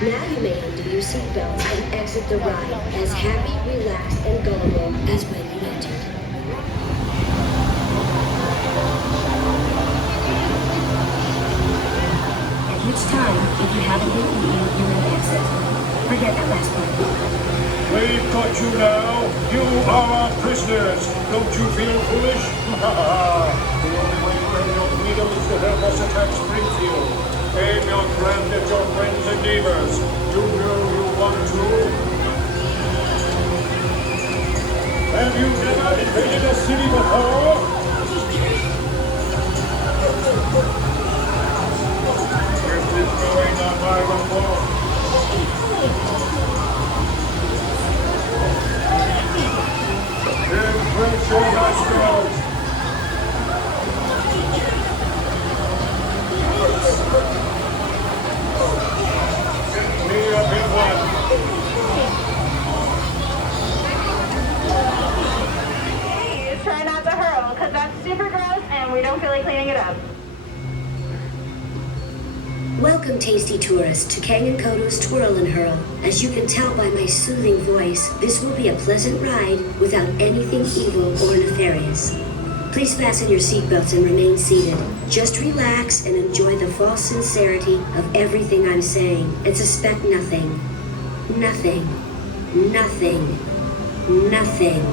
Now you may undo your seatbelts and exit the ride as happy, relaxed, and gullible as when you entered. At which time, if you haven't been eaten, you may exit. Forget that last part. We've got you now. You are our prisoners. Don't you feel foolish? The only way to end your freedom is to help us attack Springfield. Aim your craft at your friends and neighbors. You know you want to. Have you never invaded a city before? This is going on my report. Impress your nostrils. Get me a big one. Hey, try not to hurl, because that's super gross and we don't feel like cleaning it up. Welcome, tasty tourists, to Kang and Kodos Twirl and Hurl. As you can tell by my soothing voice, this will be a pleasant ride without anything evil or nefarious. Please fasten your seatbelts and remain seated. Just relax and enjoy the false sincerity of everything I'm saying, and suspect nothing. Nothing. Nothing. Nothing.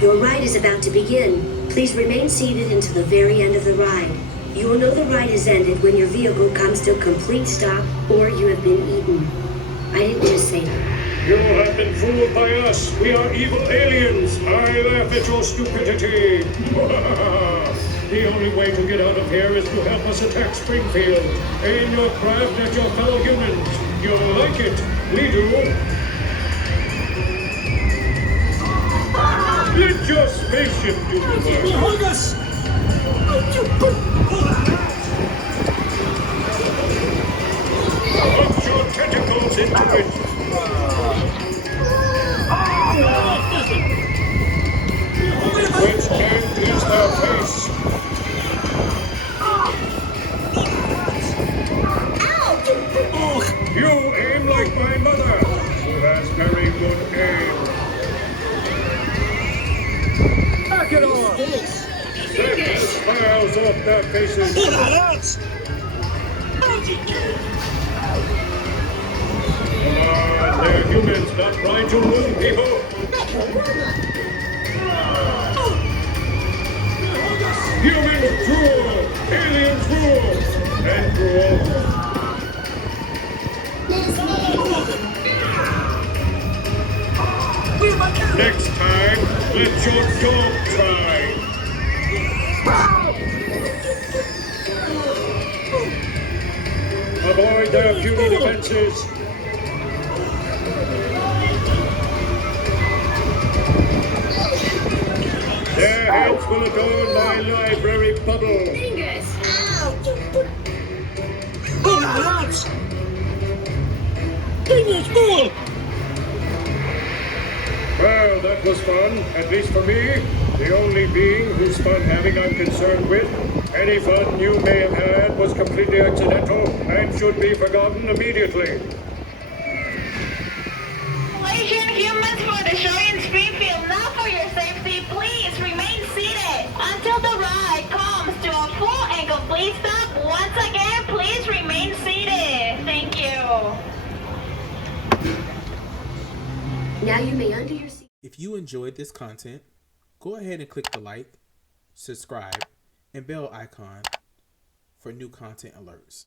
Your ride is about to begin. Please remain seated until the very end of the ride. You will know the ride has ended when your vehicle comes to a complete stop or you have been eaten. I didn't just say that. You have been fooled by us. We are evil aliens. I laugh at your stupidity. The only way to get out of here is to help us attack Springfield. Aim your craft at your fellow humans. You'll like it. We do. Let your spaceship do the work. Hold us! Put your tentacles into it. Which hand is their face? You aim like my mother, who has very good aim. Back it off! Let the smiles off their faces. Come on, they're humans, not trying to wound people. Humans rule, aliens rule, and rule. Next time, let your dog try. Avoid their puny defenses. Their heads will adorn my library bubble. Well, that was fun, at least for me. The only being whose fun having I'm concerned with. Any fun you may have had was completely accidental and should be forgotten immediately. Congratulations, humans, for destroying Springfield. Now for your safety, please remain seated until the ride comes to a full and complete stop. Once again, please remain seated. Thank you. Now you may undo your seat. If you enjoyed this content, go ahead and click the like, subscribe, and bell icon for new content alerts.